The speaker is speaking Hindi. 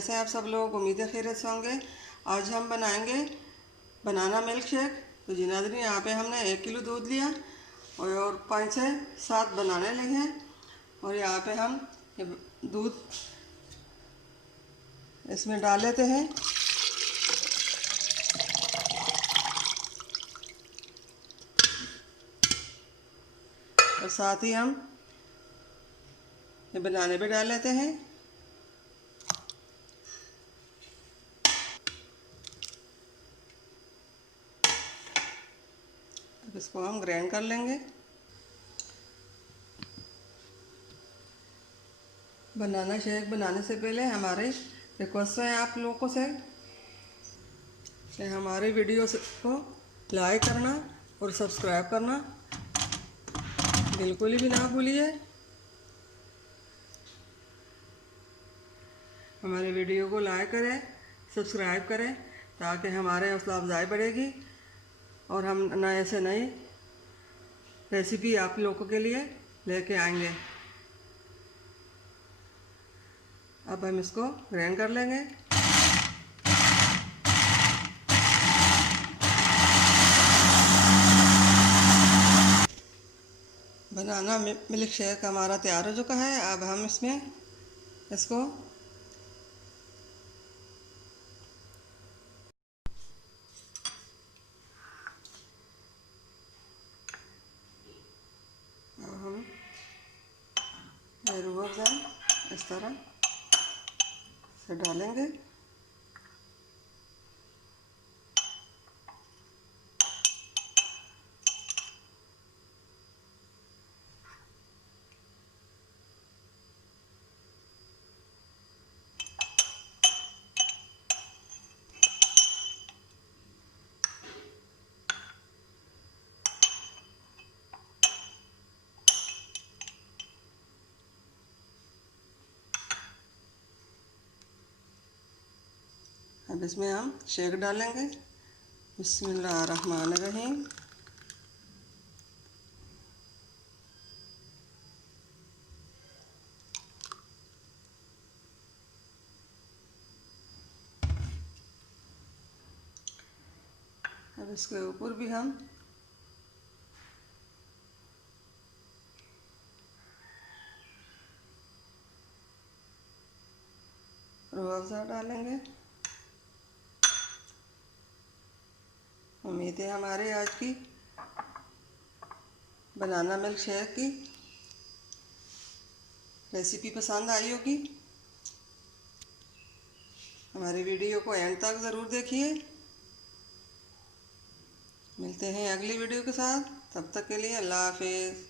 कैसे हैं आप सब लोग। उम्मीद है खैरियत से होंगे। आज हम बनाएंगे बनाना मिल्क शेक। तो जी नाज़रीन, यहाँ पे हमने 1 किलो दूध लिया और 5 से 7 बनाने लगे हैं। और यहाँ पे हम दूध इसमें डाल लेते हैं। और साथ ही हम ये बनाने भी डाल लेते हैं। अब इसको हम ग्राइंड कर लेंगे। बनाना शेक बनाने से पहले हमारे रिक्वेस्ट है आप लोगों से कि हमारे वीडियो को लाइक करना और सब्सक्राइब करना बिल्कुल भी ना भूलिए। हमारे वीडियो को लाइक करें, सब्सक्राइब करें ताकि हमारे हौसला अफजाई बढ़ेगी और हम नए से नई रेसिपी आप लोगों के लिए लेके आएंगे। अब हम इसको ग्राइंड कर लेंगे। बनाना मिल्क शेक हमारा तैयार हो चुका है। अब हम इसमें इसको रूह अफ़ज़ा इस तरह से डालेंगे। अब इसमें हम शेक डालेंगे। बिस्मिल्लाहिर्रहमानिर्रहीम। अब इसके ऊपर भी हम रूह अफ़ज़ा डालेंगे। उम्मीद है हमारे आज की बनाना मिल्क शेक की रेसिपी पसंद आई होगी। हमारी वीडियो को एंड तक ज़रूर देखिए। मिलते हैं अगली वीडियो के साथ। तब तक के लिए अल्लाह हाफिज़।